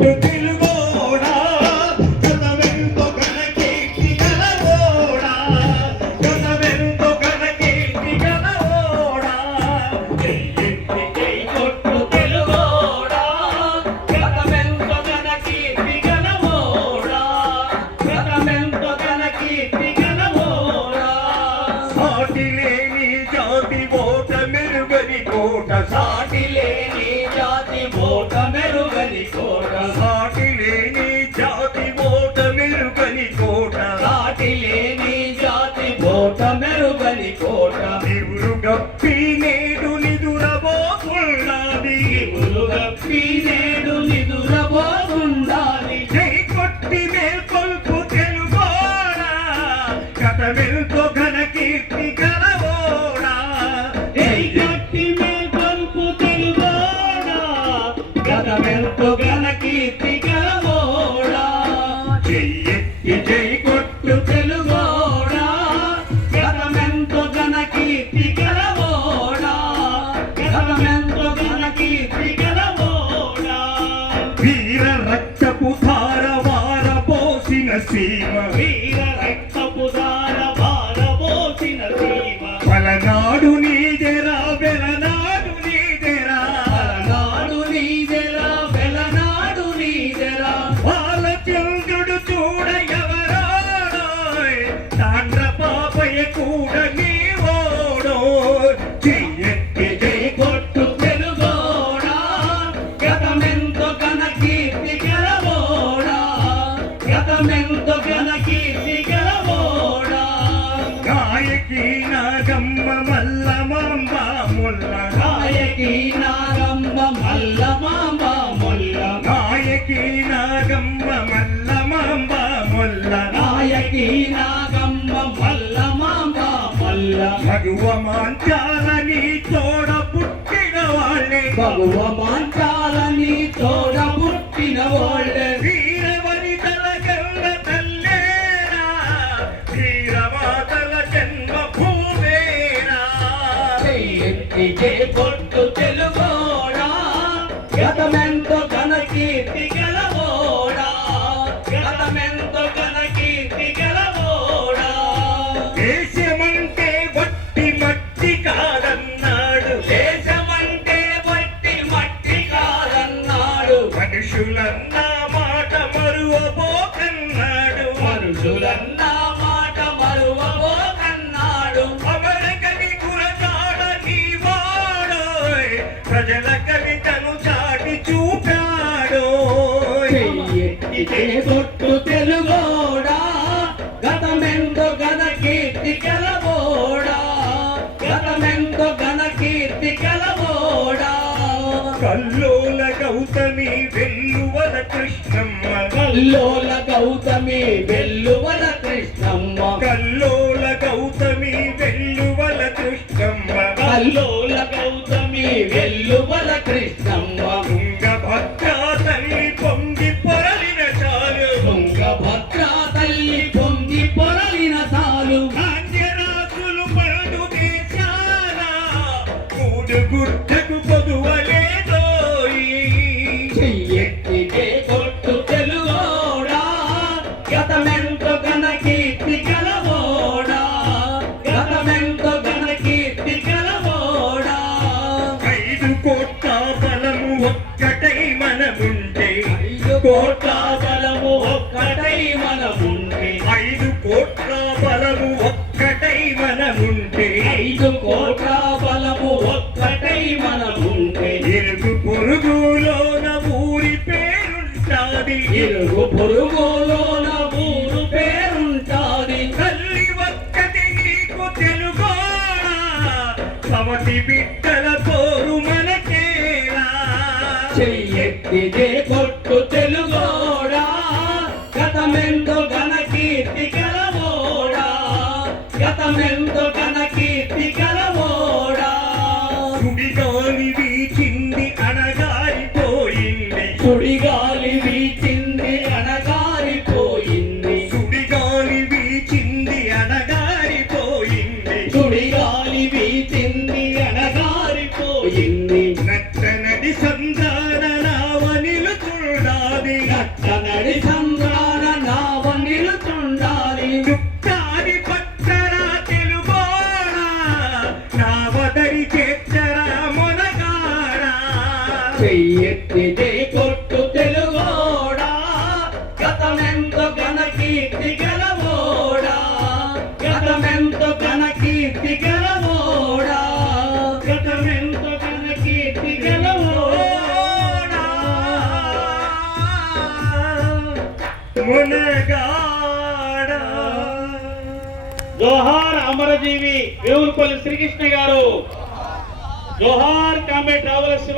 కొట్టు తెలుగోడా గతమెంతో ఘనకీర్తి గలవోడా గతమెంతో ఘనకీర్తి గలవోడా జై కొట్టు తెలుగోడా గతమెంతో ఘనకీర్తి గలవోడా గతమెంతో ఘనకీర్తి గలవోడా సాటి లేని జాతి ఓట మెరుగని కోట సాటి లేని జాతి ఓట మెరుగని కోట సాటి లేని జాతి ఓట మెరుగని కోట సాటి లేని జాతి ఓట మెరుగని కోట నివురు గప్పి నేడు నిదురబోతుండాలి నివురు గప్పి నేడు నిదురబోతుండాలి జై కొట్టి మేల్కొల్పు తెలుగోడా గతమెంతో ఘనకీర్తి గలవోడా జై కొట్టి మేల్కొల్పు తెలుగోడా గతమెంతో ఘనకీర్తి గలవోడా జై ఎత్తి జై కొట్టు తెలుగోడా గతమెంతో ఘనకీర్తి గలవోడా గతమెంతో ఘనకీర్తి గలవోడా వీర రక్తపు ధార వార పోసిన సీమ వీర రక్తపు ధార వార పోసిన సీమ పలనాడు నీదెరా వెలనాడు నీదెరా పలనాడు నీదెరా వెలనాడు నీదెరా బాలచంద్రుడు చూడ ఎవరోడోయ్ తాండ్ర పాపయ్య కూడా నీవోడోయ్ జై ఎత్తి జై కొట్టు తెలుగోడా గతమెంతో ఘనకీర్తి గలవోడా గతమెంతో ఘనకీర్తి గలవోడా గాయకి నాగమ్మ మల్లమాంబ ముల్ల గాయకి నాగమ్మ మల్లమాంబ ముల్ల గాయకి నాగమ్మ మల్లమాంబ ముల్ల గాయకి నాగమ్మ మల్లమాంబ ముల్ల భగవ మాంచాలని తోడ పుట్టిన వాళ్ళే భగవ మాంచాలని తోడ పుట్టిన వాళ్ళే వీరవనితల గల్ల తల్లేరా వీరమాతల జన్మ భూమేరా జై ఎత్తి జై కొట్టు తెలుగోడా గతమెంతో ఘనకీర్తి గలవోడా గతమెంతో ఘనకీర్తి గలవోడా దేశమంటే వట్టి మట్టి కాదన్నాడు దేశమంటే వట్టి మట్టి కాదన్నాడు మనుషులన్నా మాట మరువబోకన్నాడు మనుషులన్నా మాట మరువబోకన్నాడు అమర కవి కురచాడ నీవాడోయ్ ప్రజల కవితను చాటి చూపాడోయ్ జై కొట్టు తెలుగోడా గతమెంతో ఘనకీర్తి గలవోడా గతమెంతో ఘనకీర్తి గలవోడా కల్లోల గౌతమి వెల్లువల కృష్ణమ్మ కల్లోల గౌతమి వెల్లువల కృష్ణమ్మ కల్లోల గౌతమి వెల్లువల కృష్ణమ్మ కల్లోల గౌతమి వెల్లువల కృష్ణమ్మ తుంగభద్రా తల్లి పొంగి పొరలిన చాలు తుంగభద్రా తల్లి పొంగి పొరలిన చాలు కాంజరాజులు పడు దేశాల మూడు గుడ్డకు పొదువలేదోయి జై ఎత్తి జై కొట్టు తెలుగోడా గతమెంతో ఘనకీర్తి గలవోడా గతమెంతో ఘనకీర్తి గలవోడా 5 కోట్ల బలము ఒక్కటై మనముంటే 5 కోట్ల బలము ఒక్కటై మనముంటే 5 కోట్ల బలము ఒక్కటై మనముంటే 5 కోట్ల బలము ఒక్కటై మనముంటే ఇరుగు పొరుగులోన ఊరి పేరుంటాది ఇరుగు పొరుగులోన ఊరు పేరుంటాది తల్లి ఒక్కటి నీకు తెలుగోడా సవతి బిడ్డల పోరు మనకేలా జై ఎత్తి జై కొట్టు తెలుగోడా గతమెంతో ఘనకీర్తి గలవోడా గతమెంతో ఘనకీర్తి గలవోడా సుడిగాలి వీచింది అణగారిపోయింది సుడిగాలి వీచింది అణగారిపోయింది సుడిగాలి వీచింది అణగారిపోయింది సుడిగాలి వీచింది అణగారిపోయింది నట్టనడి సంధాన నావనిలు చూడాలి చక్కనడి సంద్రాన నావ నిలుచుండాలి చుక్కాని పచ్చర తెలుగోడా నావదరి చేర్చరా మొనగాడా చెయ్యెత్తి జై కొట్టు తెలుగోడా గతమెంతో ఘన కీర్తి గలవోడా గతమెంతో ఘన కీర్తి గలవోడా గతమెంతో ఘన కీర్తి గలవోడా మునగాడా. జోహార్ అమరజీవి వేవులపల్లి శ్రీకృష్ణ గారు. జోహార్ కామె ట్రావెలర్స్